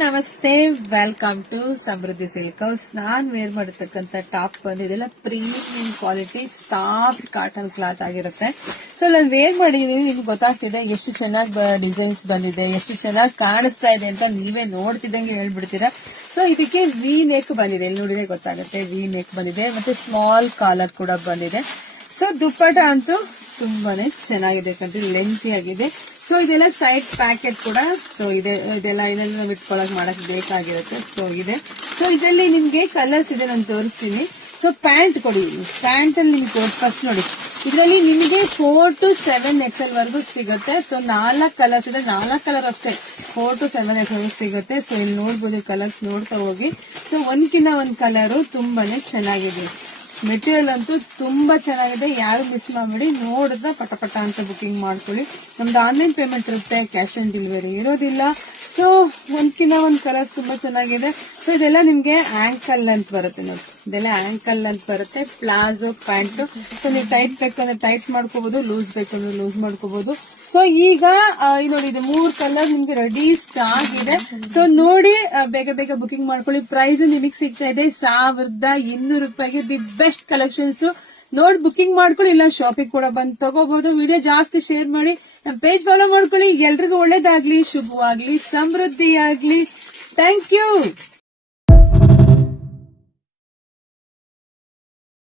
ನಮಸ್ತೆ, welcome to Samruddhi silk house. ನಾನ್ wear ಮಾಡಿರ್ತಕ್ಕಂಥ ಟಾಪ್ ಬಂದಿದೆಲ್ಲ premium quality soft cotton cloth ಆಗಿರುತ್ತೆ. ಸೊ ನಾನು ವೇರ್ ಮಾಡಿದೀನಿ, ನಿಮ್ಗೆ ಗೊತ್ತಾಗ್ತಿದೆ ಎಷ್ಟು ಚೆನ್ನಾಗಿ ಡಿಸೈನ್ಸ್ ಬಂದಿದೆ, ಎಷ್ಟು ಚೆನ್ನಾಗಿ ಕಾಣಿಸ್ತಾ ಇದೆ ಅಂತ ನೀವೇ ನೋಡ್ತಿದ್ದಂಗೆ ಹೇಳ್ಬಿಡ್ತೀರಾ. ಸೊ ಇದಕ್ಕೆ ವಿ ನೆಕ್ ಬಂದಿದೆ, ಇಲ್ಲಿ ನೋಡಿದ್ರೆ ಗೊತ್ತಾಗುತ್ತೆ. ವಿ ನೆಕ್ ಬಂದಿದೆ, ಮತ್ತೆ ಸ್ಮಾಲ್ ಕಾಲರ್ ಕೂಡ ಬಂದಿದೆ. ಸೊ ದುಪ್ಪಟ ಅಂತೂ ತುಂಬಾನೇ ಚೆನ್ನಾಗಿದೆ ಕಂಡ್ರಿ, ಲೆಂತಿ ಆಗಿದೆ. ಸೊ ಇದೆಲ್ಲ ಸೈಡ್ ಪ್ಯಾಕೆಟ್ ಕೂಡ. ಸೊ ಇದೆಲ್ಲ ಏನೆಲ್ಲ ನಾವು ಇಟ್ಕೊಳಕ್ ಮಾಡಕ್ ಬೇಕಾಗಿರುತ್ತೆ. ಸೊ ಇದೆ. ಸೊ ಇದರಲ್ಲಿ ನಿಮ್ಗೆ ಕಲರ್ಸ್ ಇದೆ, ನಾನು ತೋರಿಸ್ತೀನಿ. ಸೊ ಪ್ಯಾಂಟ್ ಕೊಡಿ, ಪ್ಯಾಂಟ್ ಅಲ್ಲಿ ನಿಮ್ಗೆ ಫಸ್ಟ್ ನೋಡಿ, ಇದರಲ್ಲಿ ನಿಮಗೆ 4 to 7 XL ವರೆಗೂ ಸಿಗುತ್ತೆ. ಸೊ 4 ಕಲರ್ಸ್ ಇದೆ, 4 ಕಲರ್ ಅಷ್ಟೇ, 4 to 7 XL ಸಿಗುತ್ತೆ. ಸೊ ಇಲ್ಲಿ ನೋಡ್ಬೋದು, ಕಲರ್ಸ್ ನೋಡ್ತಾ ಹೋಗಿ. ಸೊ ಒಂದ್ಕಿನ್ನ ಒಂದ್ ಕಲರು ತುಂಬಾನೇ ಚೆನ್ನಾಗಿದೆ. ಮೆಟೀರಿಯಲ್ ಅಂತೂ ತುಂಬಾ ಚೆನ್ನಾಗಿದೆ, ಯಾರು ಮಿಸ್ ಮಾಡಬೇಡಿ. ನೋಡಿದ್ರೆ ಪಟ ಅಂತ ಬುಕಿಂಗ್ ಮಾಡ್ಕೊಳ್ಳಿ. ನಮ್ದು ಆನ್ಲೈನ್ ಪೇಮೆಂಟ್ ಇರುತ್ತೆ, ಕ್ಯಾಶ್ ಆನ್ ಡೆಲಿವರಿ ಇರೋದಿಲ್ಲ. ಸೊ ಒಂದ್ಕಿನ್ನ ಒಂದ್ ಕಲರ್ಸ್ ತುಂಬಾ ಚೆನ್ನಾಗಿದೆ. ಸೊ ಇದೆಲ್ಲ ನಿಮ್ಗೆ ಆಂಕಲ್ ಲೆಂತ್ ಬರುತ್ತೆ ನೋಡಿ, ಇದೆಲ್ಲ ಆಂಕಲ್ ಲೆಂತ್ ಬರುತ್ತೆ. Palazzo pant. ಸೊ ನೀವು ಟೈಟ್ ಬೇಕಂದ್ರೆ ಟೈಟ್ ಮಾಡ್ಕೋಬಹುದು, ಲೂಸ್ ಬೇಕಂದ್ರೆ ಲೂಸ್ ಮಾಡ್ಕೋಬಹುದು. ಸೊ ಈಗ ನೋಡಿ, ಇದು 3 ಕಲರ್ ನಿಮ್ಗೆ ರೆಡಿ ಸ್ಟಾಕ್ ಇದೆ. ಸೊ ನೋಡಿ, ಬೇಗ ಬೇಗ ಬುಕಿಂಗ್ ಮಾಡ್ಕೊಳ್ಳಿ. ಪ್ರೈಸ್ ನಿಮಗೆ ಸಿಗ್ತಾ ಇದೆ 1200 ರೂಪಾಯಿಗೆ. ದಿ ಬೆಸ್ಟ್ ಕಲೆಕ್ಷನ್ಸ್ ನೋಡಿ ಬುಕಿಂಗ್ ಮಾಡ್ಕೊಳ್ಳಿ, ಇಲ್ಲ ಶಾಪಿಂಗ್ ಕೂಡ ಬಂದು ತಗೋಬಹುದು. ವಿಡಿಯೋ ಜಾಸ್ತಿ ಶೇರ್ ಮಾಡಿ, ನಮ್ಮ ಪೇಜ್ ಫಾಲೋ ಮಾಡ್ಕೊಳ್ಳಿ. ಎಲ್ರಿಗೂ ಒಳ್ಳೇದಾಗ್ಲಿ, ಶುಭವಾಗ್ಲಿ, ಸಮೃದ್ಧಿ ಆಗ್ಲಿ. Thank you.